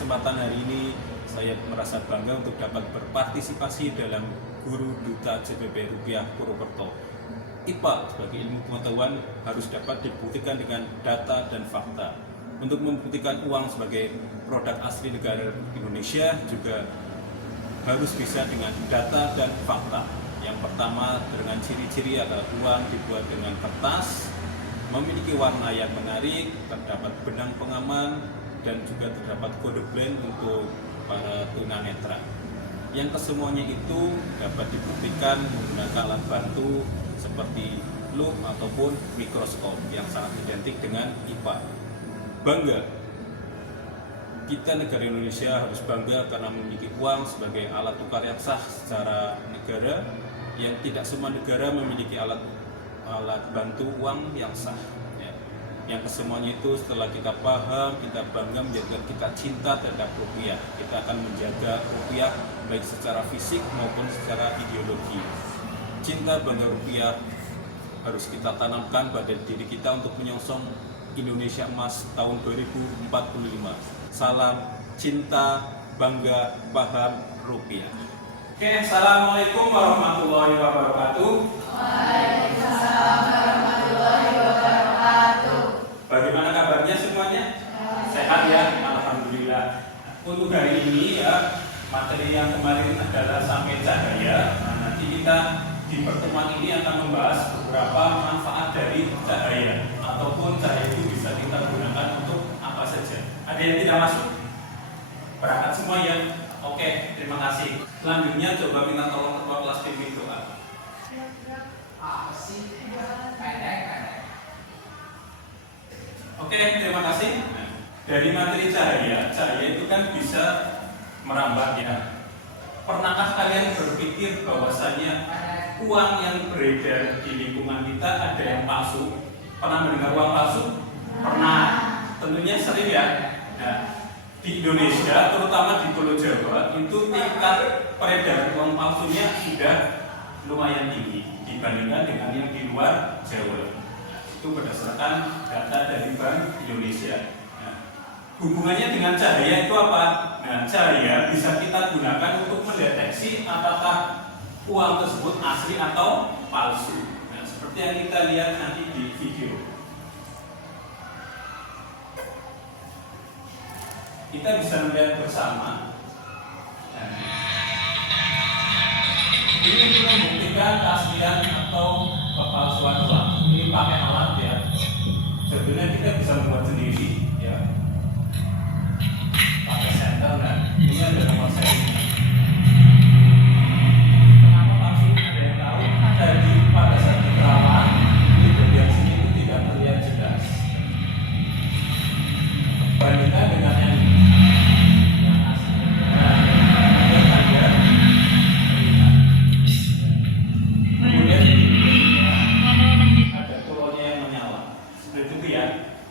kesempatan hari ini saya merasa bangga untuk dapat berpartisipasi dalam Guru Duta CPP Rupiah Purwokerto. IPA sebagai ilmu pengetahuan harus dapat dibuktikan dengan data dan fakta. Untuk membuktikan uang sebagai produk asli negara Indonesia juga harus bisa dengan data dan fakta. Yang pertama dengan ciri-ciri adalah uang dibuat dengan kertas, memiliki warna yang menarik, terdapat benang pengaman, dan juga terdapat kode blend untuk para tunanetra. Yang kesemuanya itu dapat dibuktikan menggunakan alat bantu seperti lup ataupun mikroskop yang sangat identik dengan IPA. Bangga, kita negara Indonesia harus bangga karena memiliki uang sebagai alat tukar yang sah secara negara, yang tidak semua negara memiliki alat bantu uang yang sah. Yang kesemuanya itu setelah kita paham, kita bangga, menjadikan kita cinta terhadap rupiah. Kita akan menjaga rupiah baik secara fisik maupun secara ideologi. Cinta bangga rupiah harus kita tanamkan pada diri kita untuk menyongsong Indonesia Emas tahun 2045. Salam cinta, bangga, paham rupiah. Oke, assalamualaikum warahmatullahi wabarakatuh. Waalaikumsalam warahmatullahi wabarakatuh. Bagaimana kabarnya semuanya? Sehat ya? Alhamdulillah. Untuk hari ini ya, materi yang kemarin adalah sampai cahaya. Nah, nanti kita di pertemuan ini akan membahas beberapa manfaat dari cahaya, ataupun cahaya itu bisa kita gunakan untuk apa saja. Ada yang tidak masuk? Berangkat semua ya? Oke, terima kasih. Selanjutnya coba minta tolong ketua kelas bimbing doa. Oke, terima kasih. Dari materi cahaya itu kan bisa merambat ya. Pernahkah kalian berpikir bahwasanya uang yang beredar di lingkungan kita ada yang palsu? Pernah mendengar uang palsu? Pernah. Tentunya sering ya. Nah, di Indonesia, terutama di Pulau Jawa, itu tingkat peredaran uang palsunya sudah lumayan tinggi dibandingkan dengan yang di luar Jawa. Itu berdasarkan data dari Bank Indonesia. Nah, hubungannya dengan cahaya itu apa? Nah, cahaya bisa kita gunakan untuk mendeteksi apakah uang tersebut asli atau palsu. Nah, seperti yang kita lihat nanti di video. Kita bisa melihat bersama. Nah, ini untuk membuktikan keaslian atau kepalsuan uang. Ini pakai alat ya. Sebenarnya kita bisa membuat sendiri ya. Pakai senter kan. Ini ada nomor serinya. Kenapa palsu? Ada yang tahu? Tadi pada saat diterawang, ini bagian sini itu tidak terlihat jelas. Bandingkan dengan yang asli.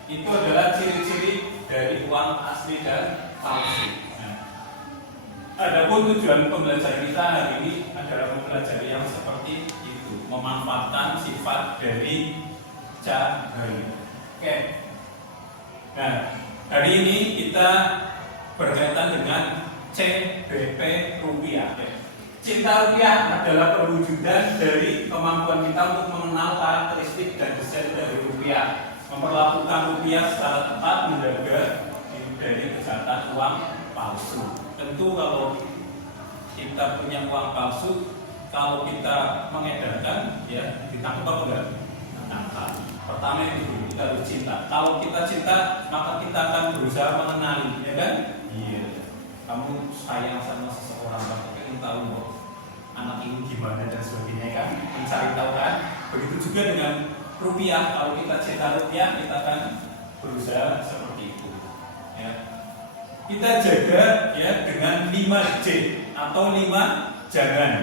Itu adalah ciri-ciri dari uang asli dan palsu. Adapun tujuan pembelajaran kita hari ini adalah mempelajari yang seperti itu, memanfaatkan sifat dari cahaya. Oke. Nah, hari ini kita berkaitan dengan CBP rupiah. Cinta rupiah adalah perwujudan dari kemampuan kita untuk mengenal karakteristik dan desain dari rupiah, memperlakukan rupiah secara tepat, menjaga dari kejahatan uang palsu. Tentu kalau kita punya uang palsu, kalau kita mengedarkan, ya ditangkap apa enggak? Ditangkap. Pertama itu kita harus cinta. Kalau kita cinta, maka kita akan berusaha mengenali, ya kan? Iya. Kamu sayang sama seseorang, tapi ingin tahu loh, anak ini gimana dan sebagainya kan? Mencari tahu kan? Begitu juga dengan rupiah. Kalau kita cinta rupiah, kita akan berusaha seperti itu. Ya. Kita jaga ya dengan 5J atau 5 jangan.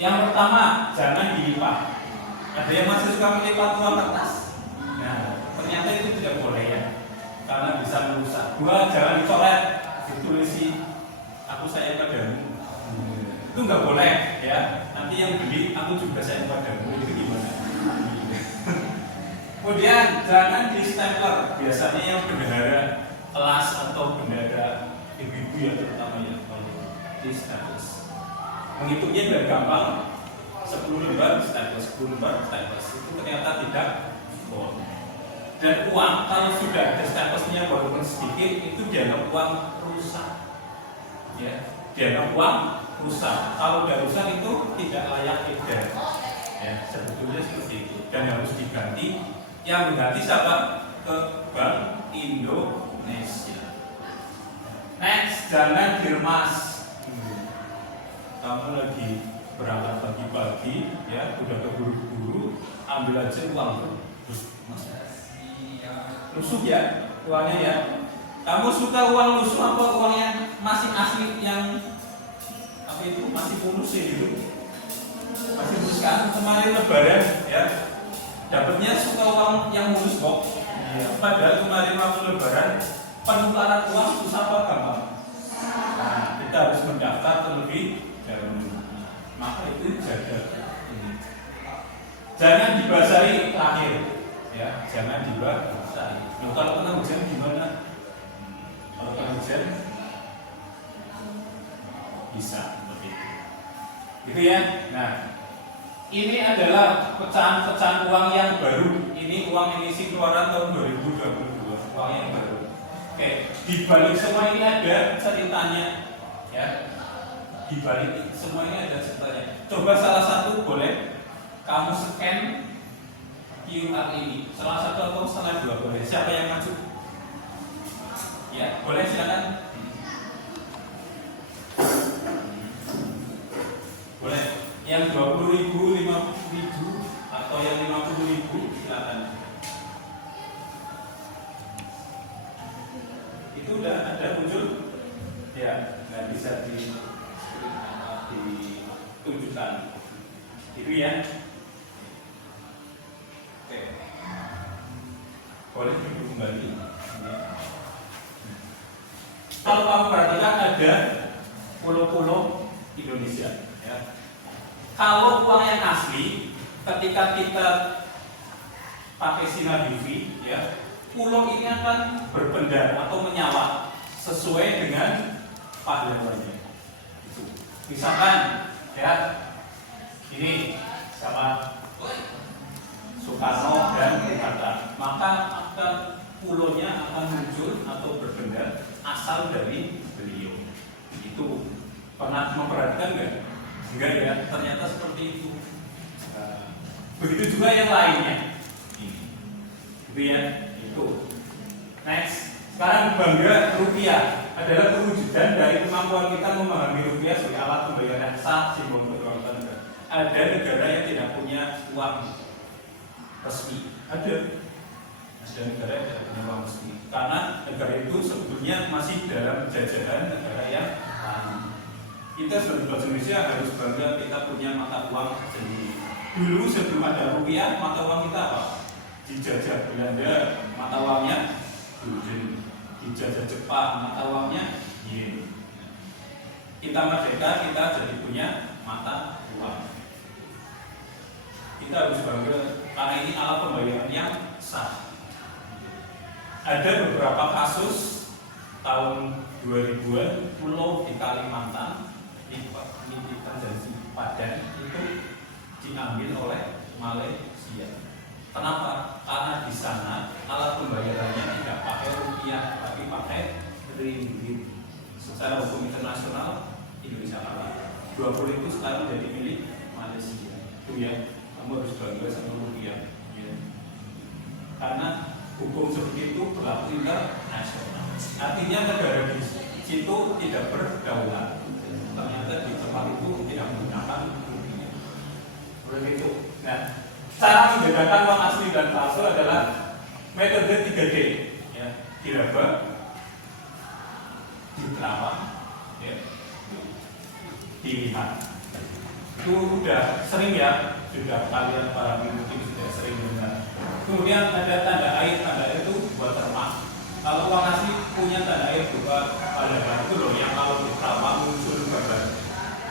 Yang pertama, jangan dilipat. Ada yang masih suka melipat uang kertas? Nah, ternyata itu tidak boleh ya, karena bisa merusak. 2, jangan dicoret, ditulisi aku sayang padamu. Itu nggak boleh ya. Nanti yang beli aku juga sayang padamu. Itu gimana? Kemudian jangan di stapler. Biasanya yang bendahara kelas atau bendahara ibu-ibu ya terutama ya kalau di staples. Menghitungnya biar gampang, 10 lembar staples, 10 lembar staples itu ternyata tidak boleh. Dan uang kalau sudah ada staplesnya walaupun sedikit itu dianggap uang rusak. Ya, dianggap uang rusak. Kalau udah rusak itu tidak layak edar. Ya, sebetulnya seperti itu dan harus diganti. Yang mengganti siapa? Ke Bank Indonesia. Next, jangan diremas. Kamu lagi berangkat pagi-pagi, ya, udah keburu-buru, ambil aja uang terus, mas. Lusuh ya, uangnya ya. Kamu suka uang lusuh apa uang yang masih asli yang apa itu masih mulus itu? Masih mulus kan? Kemarin Lebaran, ya, dapatnya suka uang yang mulus kok. Ya, padahal kemarin waktu Lebaran penukaran uang susah apa gampang? Nah, kita harus mendaftar terlebih dahulu. Maka itu jaga. Jangan dibasahi terakhir, ya, jangan dibasahi. Nah, kalau kena hujan gimana? Kalau kena hujan bisa seperti itu. Gitu ya. Nah, ini adalah pecahan-pecahan uang yang baru. Ini uang emisi keluaran tahun 2022, uang yang baru. Oke, di balik semua ini ada ceritanya, ya. Di balik semua ini ada ceritanya. Coba salah satu boleh kamu scan QR ini, salah satu atau salah dua boleh. Siapa yang maju? Ya, boleh silakan. Boleh. Yang 20.000, 50.000 atau yang 50.000 silakan. Itu udah ada muncul? Ya, nggak bisa ditunjukkan. Itu ya. Oke. Boleh duduk kembali. Kalau kamu perhatikan ada pulau-pulau Indonesia, ya. Kalau uang yang asli, ketika kita pakai sinar UV, ya, pulau ini akan berpendar atau menyala sesuai dengan pahlawannya. Misalkan, ya, ini sama Soekarno dan Bung Hatta, maka akan pulaunya akan muncul atau berpendar asal dari beliau. Itu pernah memperhatikan nggak? Enggak ya, ternyata seperti itu. Begitu juga yang lainnya. Itu ya, itu. Next, sekarang bangga rupiah adalah perwujudan dari kemampuan kita memahami rupiah sebagai alat pembayaran sah simbol kedaulatan negara. Ada negara yang tidak punya uang resmi. Ada negara yang tidak punya uang resmi karena negara itu sebetulnya masih dalam jajahan negara yang lain. Kita sebagai bangsa Indonesia harus bangga kita punya mata uang sendiri. Dulu sebelum ada rupiah, mata uang kita apa? Dijajah Belanda, mata uangnya gulden. Dijajah Jepang, mata uangnya yen. Kita merdeka, kita jadi punya mata uang. Kita harus bangga karena ini alat pembayaran yang sah. Ada beberapa kasus tahun 2000-an pulau di Kalimantan di Tanjung Padan itu diambil oleh Malaysia. Kenapa? Karena di sana alat pembayarannya tidak pakai rupiah tapi pakai ringgit. Secara hukum internasional Indonesia kalah. 20 itu sekarang jadi milik Malaysia. Itu ya, kamu harus bangga sama rupiah. Ya. Karena hukum seperti itu berlaku internasional. Artinya negara di situ tidak berdaulat. Ternyata di tempat itu tidak menggunakan rupiah. Begitu. Nah, cara membedakan uang asli dan palsu adalah metode 3D, ya, diraba, diterawang, ya, dilihat. Itu udah sering ya, sudah kalian para mungkin sudah sering dengar. Kemudian ada tanda air itu buat termak. Kalau uang asli punya tanda air berupa pahlawan itu loh, yang kalau diterawang muncul gambar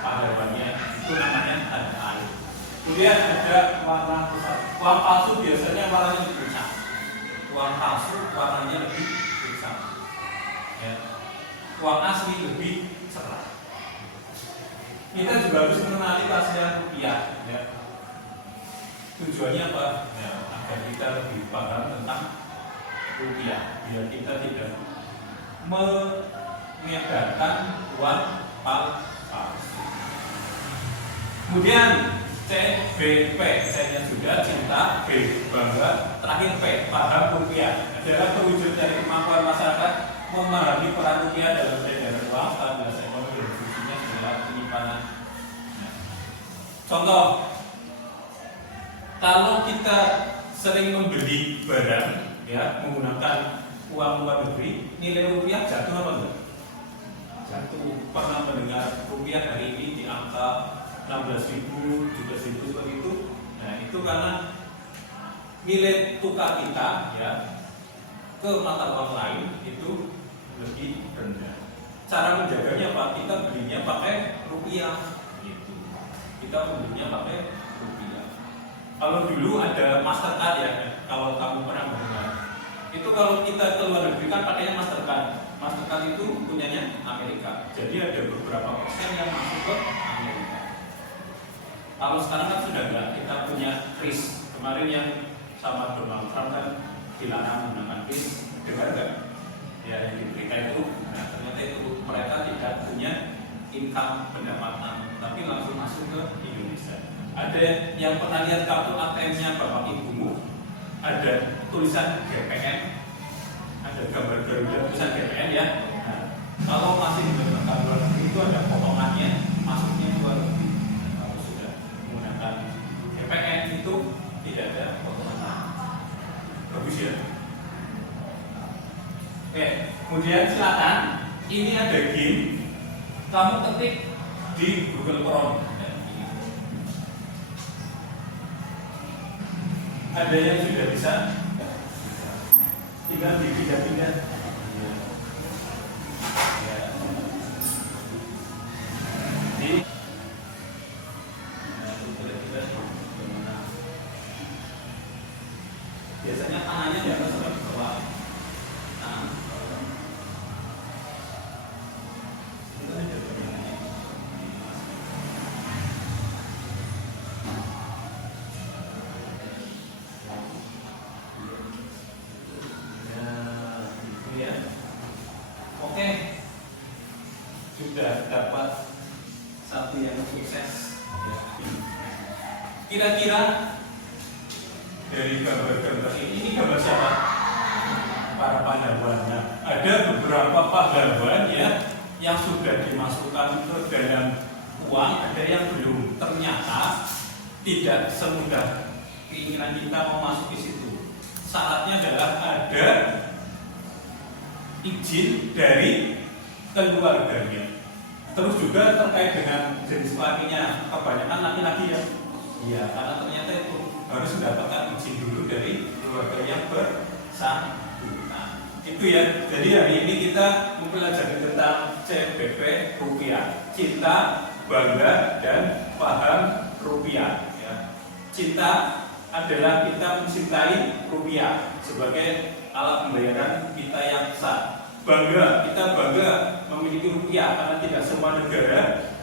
pahlawannya, itu namanya tanda air. Kemudian ada warna pusat. Uang palsu biasanya warnanya lebih pucat. Uang palsu warnanya lebih pucat. Ya. uang asli lebih cerah. Kita juga harus mengenali rasnya rupiah, ya. Tujuannya apa? Ya, agar kita lebih paham tentang rupiah, biar kita tidak mengedarkan uang palsu. Kemudian C, B, P, C-nya sudah, cinta, B, bangga, terakhir P, paham rupiah adalah perwujudan dari kemampuan masyarakat memahami peran rupiah dalam peredaran uang, stabilitas ekonomi dan fungsinya sebagai penyimpanan. Contoh, kalau kita sering membeli barang, ya, menggunakan uang luar negeri, nilai rupiah jatuh apa enggak? Jatuh. Pernah mendengar rupiah hari ini di angka 16.000, 17.000 seperti itu. Nah, itu karena nilai tukar kita, ya, ke mata uang lain itu lebih rendah. Cara menjaganya apa? Kita belinya pakai rupiah, gitu. Kita membelinya pakai rupiah. Kalau dulu ada Mastercard, ya, kalau kamu pernah mendengar, itu kalau kita ke luar negeri kan pakainya Mastercard. Mastercard itu punyanya Amerika. Jadi ada beberapa persen yang masuk ke Amerika. Kalau sekarang kan sudah enggak, kita punya KRIS. Kemarin yang sama Donald Trump kan dilarang menggunakan KRIS, dengar enggak? Ya, yang diberikan itu, nah, ternyata itu mereka tidak punya income pendapatan, tapi langsung masuk ke Indonesia. Ada yang pernah lihat kartu ATM-nya bapak ibumu, ada tulisan GPN, ada gambar Garuda tulisan GPN, ya. Nah, kalau masih menggunakan luar negeri itu ada potongannya, masuknya luar negeri. Kalau sudah menggunakan GPN itu tidak ada potongan. Bagus, ya. Oke, kemudian silakan. Ini ada game, kamu ketik di Google Chrome. Ada yang sudah bisa, tinggal dipindah-pindah. Biasanya tangannya di atas atau di bawah. Oke, sudah dapat satu yang sukses. Kira-kira dari gambar-gambar ini gambar siapa? Para pahlawannya. Ada beberapa pahlawan, ya, yang sudah dimasukkan ke dalam uang, ada yang belum. Ternyata tidak semudah keinginan kita mau masuk ke situ. Syaratnya adalah ada izin dari keluarganya. Terus juga terkait dengan jenis kelaminnya, kebanyakan laki-laki, ya. Iya, karena ternyata itu harus mendapatkan izin dulu dari keluarga yang bersangkutan. Itu, ya. Jadi hari ini kita mempelajari tentang CBP rupiah, cinta, bangga, dan paham rupiah, ya. Cinta adalah kita mencintai rupiah sebagai alat pembayaran kita yang sah. Bangga, kita bangga memiliki rupiah karena tidak semua negara